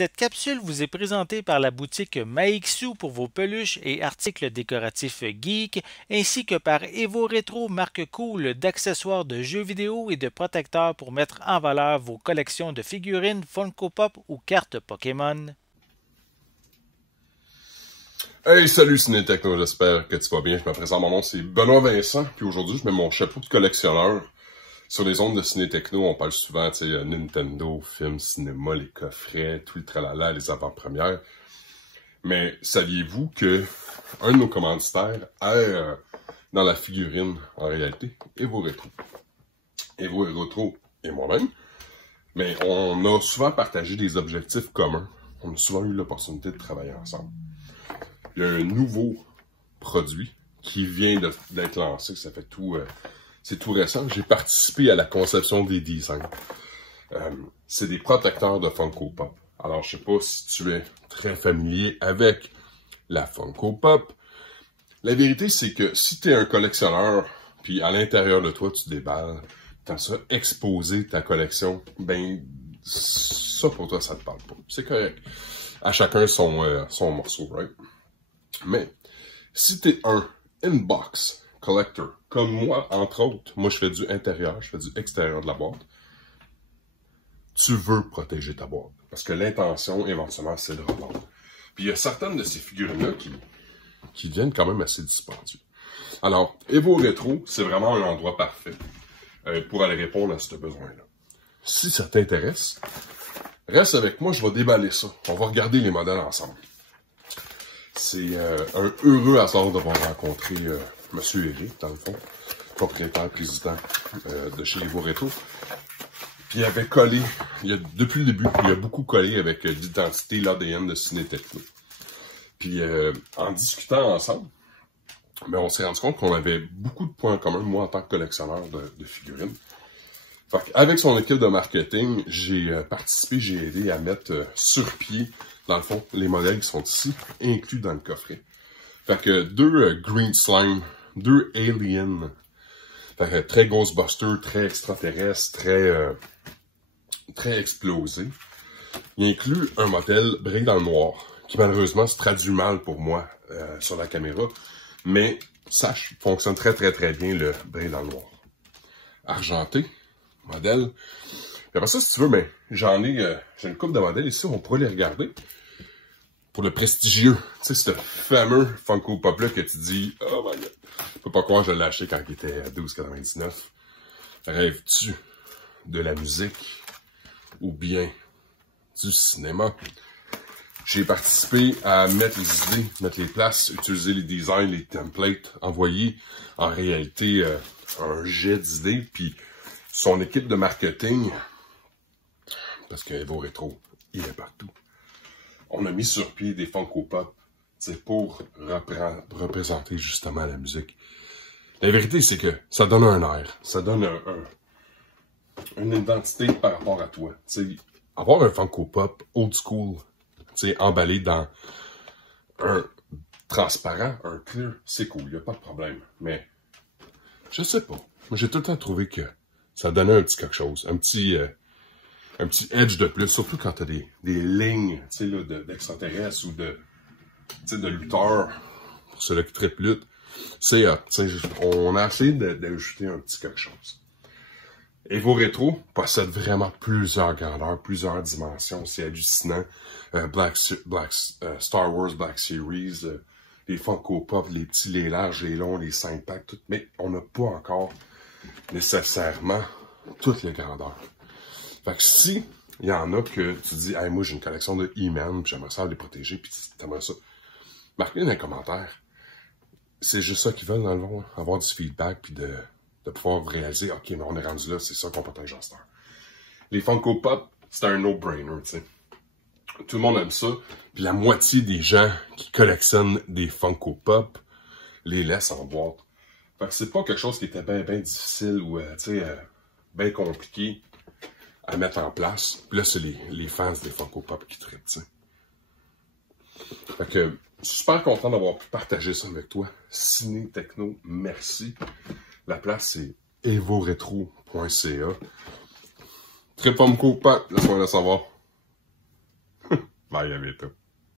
Cette capsule vous est présentée par la boutique Maixu pour vos peluches et articles décoratifs geek, ainsi que par Evo Retro, marque cool d'accessoires de jeux vidéo et de protecteurs pour mettre en valeur vos collections de figurines Funko Pop ou cartes Pokémon. Hey, salut Ciné Techno, j'espère que tu vas bien. Je me présente, mon nom c'est Benoît Vincent, puis aujourd'hui je mets mon chapeau de collectionneur. Sur les ondes de Ciné Techno, on parle souvent, tu sais, Nintendo, films, cinéma, les coffrets, tout le tralala, les avant-premières. Mais saviez-vous que un de nos commanditaires est dans la figurine, en réalité, Evo Retro. Evo Retro et moi-même. Mais on a souvent partagé des objectifs communs. On a souvent eu l'opportunité de travailler ensemble. Il y a un nouveau produit qui vient d'être lancé, ça fait tout... c'est tout récent. J'ai participé à la conception des designs. C'est des protecteurs de Funko Pop. Alors, je sais pas si tu es très familier avec la Funko Pop. La vérité, c'est que si tu es un collectionneur, puis à l'intérieur de toi, tu déballes, tu as ça exposé ta collection, ben, ça pour toi, ça te parle pas. C'est correct. À chacun son morceau, right? Mais, si tu es un inbox collector, comme moi, entre autres, moi je fais du intérieur, je fais du extérieur de la boîte, tu veux protéger ta boîte. Parce que l'intention, éventuellement, c'est de revendre. Puis il y a certaines de ces figurines-là qui deviennent quand même assez dispendieux. Alors, Evo Retro, c'est vraiment un endroit parfait pour aller répondre à ce besoin-là. Si ça t'intéresse, reste avec moi, je vais déballer ça. On va regarder les modèles ensemble. C'est un heureux hasard d'avoir rencontré Monsieur Eric, dans le fond, propriétaire, président de chez Evo Retro. Puis il avait collé, depuis le début, il a beaucoup collé avec l'identité, l'ADN de Ciné Techno. Puis en discutant ensemble, ben, on s'est rendu compte qu'on avait beaucoup de points en commun, moi en tant que collectionneur de figurines. Fait avec son équipe de marketing, j'ai participé, j'ai aidé à mettre sur pied, dans le fond, les modèles qui sont ici, inclus dans le coffret. Fait que deux Green Slime, deux Aliens, fait que très Ghostbuster, très extraterrestre, très explosé. Il inclut un modèle brique dans le noir, qui malheureusement se traduit mal pour moi sur la caméra, mais sache, fonctionne très bien le brique dans le noir. Argenté, modèle. Et après ça, si tu veux, ben, j'ai une couple de modèles ici, on pourrait les regarder. Pour le prestigieux, tu sais, ce fameux Funko Pop-là que tu dis, oh my god, je peux pas croire que je l'ai acheté quand il était à 12,99. Rêves-tu de la musique ou bien du cinéma? J'ai participé à mettre les idées, mettre les places, utiliser les designs, les templates, envoyer en réalité un jet d'idées, puis son équipe de marketing, parce que Evo Retro, il est partout. On a mis sur pied des Funko Pop, pour représenter justement la musique. La vérité, c'est que ça donne un air, ça donne une identité par rapport à toi. T'sais, avoir un Funko Pop old school, emballé dans un transparent, un clear, c'est cool, il n'y a pas de problème. Mais, je sais pas, moi j'ai tout le temps trouvé que ça donnait un petit quelque chose, un petit edge de plus, surtout quand tu as des lignes d'extraterrestres ou de lutteurs, pour ceux-là qui trippent lutte. On a essayé d'ajouter un petit quelque chose. Evo Retro possède vraiment plusieurs grandeurs, plusieurs dimensions, c'est hallucinant. Star Wars Black Series, les Funko Pop, les petits, les larges, les longs, les 5 packs, tout, mais on n'a pas encore nécessairement toutes les grandeurs. Fait que si il y en a que tu dis, hey, moi j'ai une collection de E-Man, puis j'aimerais ça les protéger, puis t'aimerais ça, marquez dans les commentaires. C'est juste ça qu'ils veulent dans le fond, avoir du feedback, puis de pouvoir réaliser, ok, mais on est rendu là, c'est ça qu'on protège en star. Les Funko Pop, c'est un no-brainer, tu sais. Tout le monde aime ça, puis la moitié des gens qui collectionnent des Funko Pop les laissent en boîte. Fait que c'est pas quelque chose qui était bien difficile ou, bien compliqué à mettre en place. Puis là, c'est les fans des Funko Pop qui traitent, tu sais. Fait que, super content d'avoir pu partager ça avec toi. Ciné Techno, merci. La place, c'est evoretro.ca. Très Funko Pop, laisse-moi le savoir. Bye, à bientôt.